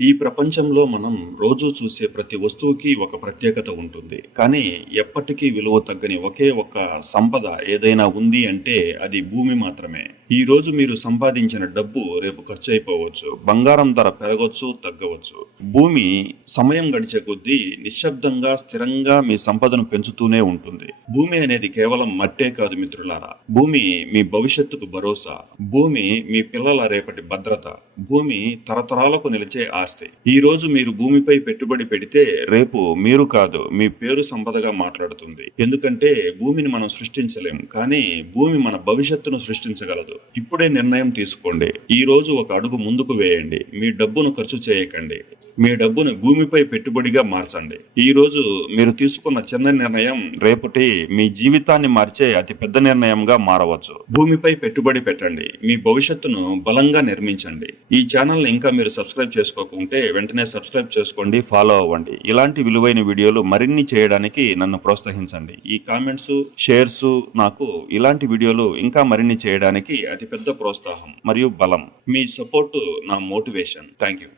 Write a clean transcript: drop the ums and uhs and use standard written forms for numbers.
ఈ ప్రపంచంలో మనం రోజూ చూసే ప్రతి వస్తువుకి ఒక ప్రత్యేకత ఉంటుంది. కానీ ఎప్పటికీ విలువ తగ్గని ఒకే ఒక్క సంపద ఏదైనా ఉంది అంటే అది భూమి మాత్రమే. ఈ రోజు మీరు సంపాదించిన డబ్బు రేపు ఖర్చయిపోవచ్చు. బంగారం ధర పెరగొచ్చు, తగ్గవచ్చు. భూమి సమయం గడిచే కొద్దీ నిశ్శబ్దంగా, స్థిరంగా మీ సంపదను పెంచుతూనే ఉంటుంది. భూమి అనేది కేవలం మట్టే కాదు మిత్రులారా. భూమి మీ భవిష్యత్తుకు భరోసా. భూమి మీ పిల్లల రేపటి భద్రత. భూమి తరతరాలకు నిలిచే ఆస్తి. ఈ రోజు మీరు భూమిపై పెట్టుబడి పెడితే రేపు మీరు కాదు, మీ పేరు సంపదగా మాట్లాడుతుంది. ఎందుకంటే భూమిని మనం సృష్టించలేం, కానీ భూమి మన భవిష్యత్తును సృష్టించగలదు. ఇప్పుడే నిర్ణయం తీసుకోండి. ఈ రోజు ఒక అడుగు ముందుకు వేయండి. మీ డబ్బును ఖర్చు చేయకండి. మీ డబ్బును భూమిపై పెట్టుబడిగా మార్చండి. ఈ రోజు మీరు తీసుకున్న చిన్న నిర్ణయం రేపటి మీ జీవితాన్ని మార్చే అతి పెద్ద నిర్ణయంగా మారవచ్చు. భూమిపై పెట్టుబడి పెట్టండి. మీ భవిష్యత్తును బలంగా నిర్మించండి. ఈ ఛానల్ ఇంకా మీరు సబ్స్క్రైబ్ చేసుకోకుంటే వెంటనే సబ్స్క్రైబ్ చేసుకోండి, ఫాలో అవ్వండి. ఇలాంటి విలువైన వీడియోలు మరిన్ని చేయడానికి నన్ను ప్రోత్సహించండి. ఈ కామెంట్స్, షేర్స్ నాకు ఇలాంటి వీడియోలు ఇంకా మరిన్ని చేయడానికి అతి పెద్ద ప్రోత్సాహం మరియు బలం. మీ సపోర్టు నా మోటివేషన్. Thank you.